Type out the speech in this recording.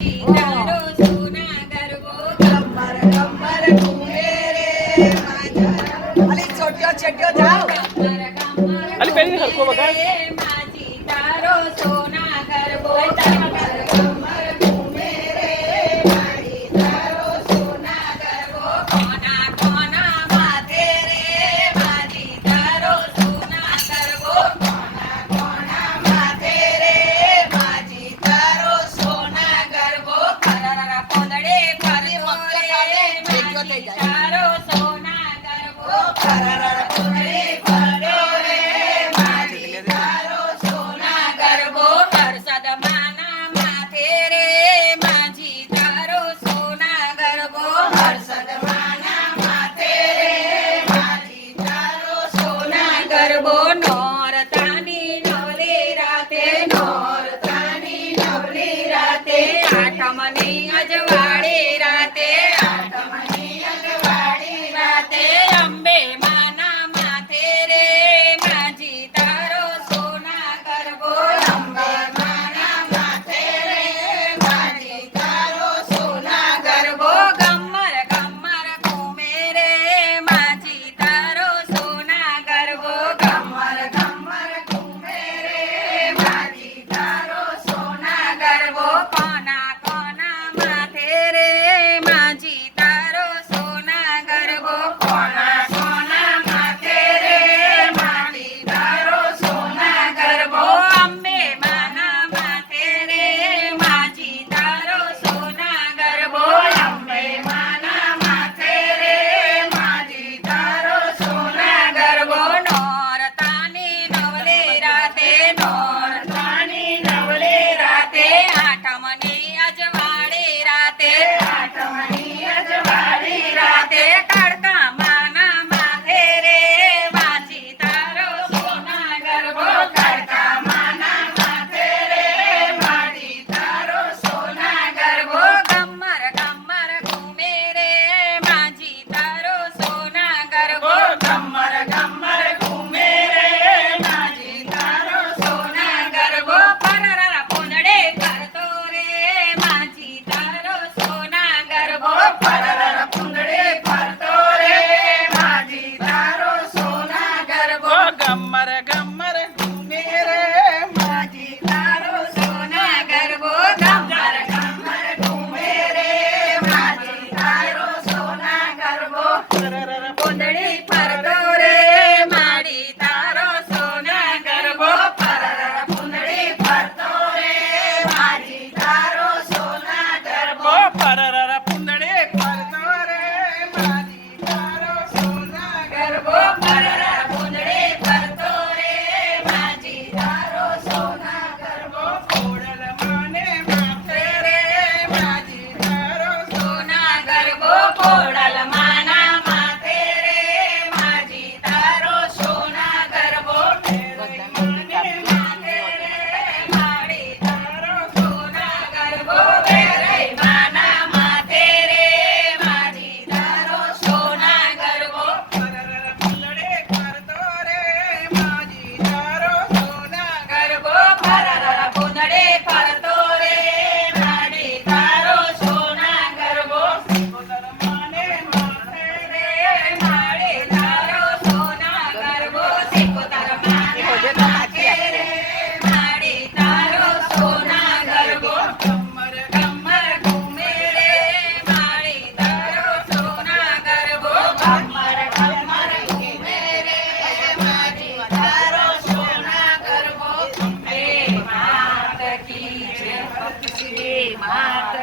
તારો સોના ગરબો ગમ્મર ગમ્મર ઘૂમે રે માજા અલી છોટ્યો છેટ્યો જાવ ગમ્મર ગમ્મર અલી પેલી હરકો વગાડ માજી તારો સોના ગરબો ગમ્મર ગમ્મર ઘૂમે રે માજી તારો સોના ગરબો કોના કોના માથે રે માજી તારો સોના ગરબો કોના કોના માથે રે માજી તારો સોના ગરબો ખરરા પોદડે ફરી મોકલે માજી તારો સોના ગરબો ખરરા પોદડે ફર્યો રે માજી તારો સોના ગરબો વરસાદ માના માથે રે માજી તારો સોના ગરબો વરસાદ માના માથે રે માજી તારો સોના ગરબો નોરતાની નવલી રાતે નોરતાની નવલી રાતે આઠમની અજવાળી રાતે આઠમની અજવાળી રાતે અંબે માના માથે રે માજી તારો સોના ગરબો અંબે માના માથે રે માજી તારો સોના ગરબો ગમ્મર ગમ્મર ઘૂમે રે માજી તારો સોના ગરબો ગમ્મર ગમ્મર ઘૂમે રે માજી તારો સોના ગરબો કોના કોના માથે રે માજી તારો સોના ગરબો કોના કોના માથે રે માજી તારો સોના ગરબો અંબે માના માથે રે માજી તારો સોના ગરબો અંબે માના માથે રે માજી તારો સોના ગરબો નોરતાની નવલી રાતે નોરતાની નવલી રાતે આઠમની અજવાળી રાતે આઠમની અજવાળી રાતે તડકા માના માથે રે માજી તારો સોના ગરબો તડકા માના માથે રે માજી તારો સોના ગરબો ગમ્મર ગમ્મર ઘૂમે રે માજી તારો સોના ગરબો ગમ્મર ગમ્મર ઘૂમે રે માજી તારો સોના ગરબો પરરા પોદડે કરતો રે માજી તારો સોના ગરબો પરરા પોદડે ફરતો રે માજી તારો સોના ગરબો ગમ્મર ગમ્મર ઘૂમે રે માજી તારો સોના ગરબો ગમ્મર ગમ્મર ઘૂમે રે માજી તારો સોના ગરબો પરરા પોદડે ફરતો રે માડી તારો સોના ગરબો પરરા પોદડે ફરતો રે માજી તારો સોના ગરબો પરરા પોદડે ફરતો રે માજી તારો સોના ગરબો પરરા પોદડે ફરતો રે માજી તારો સોના ગરબો ખોડલ માને માથે રે માજી તારો સોના ગરબો ખોડલ માના માથે રે માજી તારો સોના ગરબો માને માથે રે માડી તારો સોના ગરબો વેરે માના માથે રે માજી તારો સોના ગરબો પરરા પોદડે ફરતો રે માજી તારો સોના ગરબો પરરા પોદડે ફરતો રે માડી તારો સોના ગરબો સિકોતર માને માથે રે માડી તારો સોના ગરબો સિકોતર માને માથે રે માડી તારો સોના ગરબો ગમ્મર ગમ્મર ઘૂમે રે માડી તારો સોના ગરબો ગમ્મર ગમ્મર ઘૂમે રે માડી તારો સોના ગરબો હે માત કી જય, હે માત